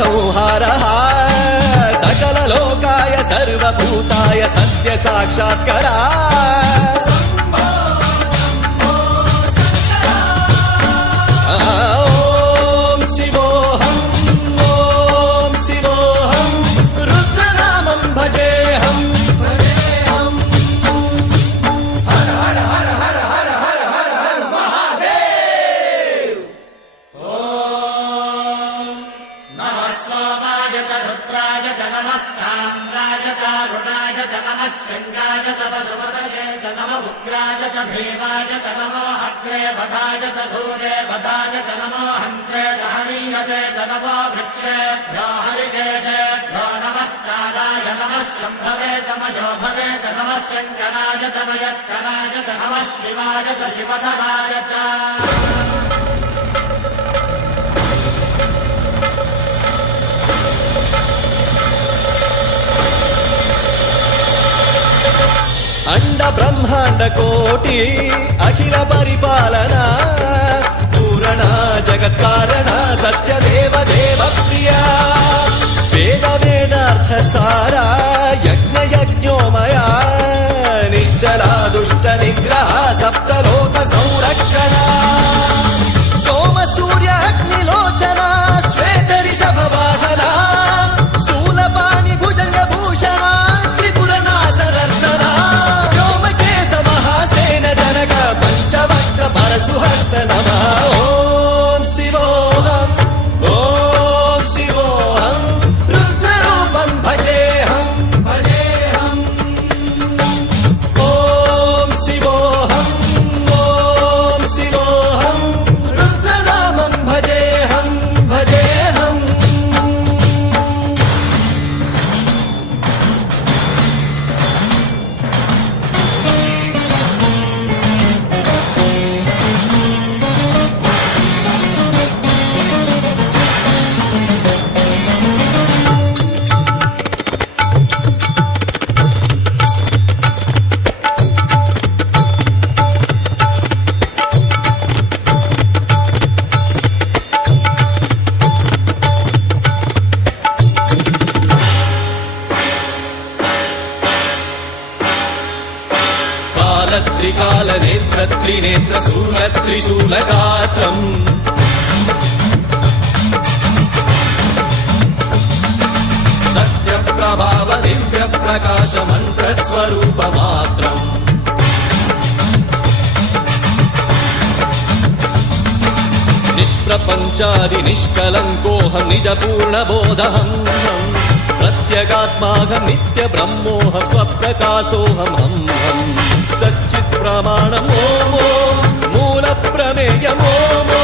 संहारः सकललोकाय सर्वभूताय सत्य साक्षात्करा ॐ शिवोऽहम् ॐ शिवोऽहम् रुद्रनामं भजेऽहम् हर हर हर हर हर हर हर हर महादेव नमः सोमाय च रुद्राय च नमस्ताम्राय च अरुणाय च नमः शृङ्गाय च पशुपतये च नमः उग्राय च भीमाय च नमो अग्रे वधाय च धूरे वधाय च नमो हन्त्रे च हनीयसे च नमो वृक्षेभ्यो हरिकेशेभ्यो नमस्काराय नमः शम्भवे च मयोभवे च नमः शङ्कराय च मयस्कराय च नमः शिवाय च शिवधराय च अंड ब्रह्मांड कोटि अखिल परिपालना पूरणा जगत्कारणा सत्यदेव देव प्रिया वेद वेदार्थ सारा यज्ञ यज्ञोमया निश्चला दुष्ट निग्रह सप्तलोक संरक्षणा सोम सूर्य अग्निलोचना श्वेत ऋषभ वाहना शूलपाणि भुजंग भूषणा त्रिपुर नासनर्तना पंचवक्त्र परशुहस्त नमः ॐ शिवोऽहम् ॐ शिवोऽहम् रुद्ररूपं भजेऽहम् भजेऽहम् ॐ शिवोऽहम् ॐ शिवोऽहम् रुद्रनामं भजेऽहम् भजेऽहम् त्रिकाल नेत्र त्रिनेत्र शूल त्रिशूलगात्रम् सत्य प्रभाव दिव्य प्रकाश मंत्र स्वरूप मात्रम् निष्प्रपंचादि निष्कलंकोऽहं निज पूर्ण बोधहम् प्रत्यगात्माहं नित्य ब्रह्मोऽहं स्वप्रकाशोऽहम् सच्चित् प्रमाणम् ॐ मूल प्रमेयम् ॐ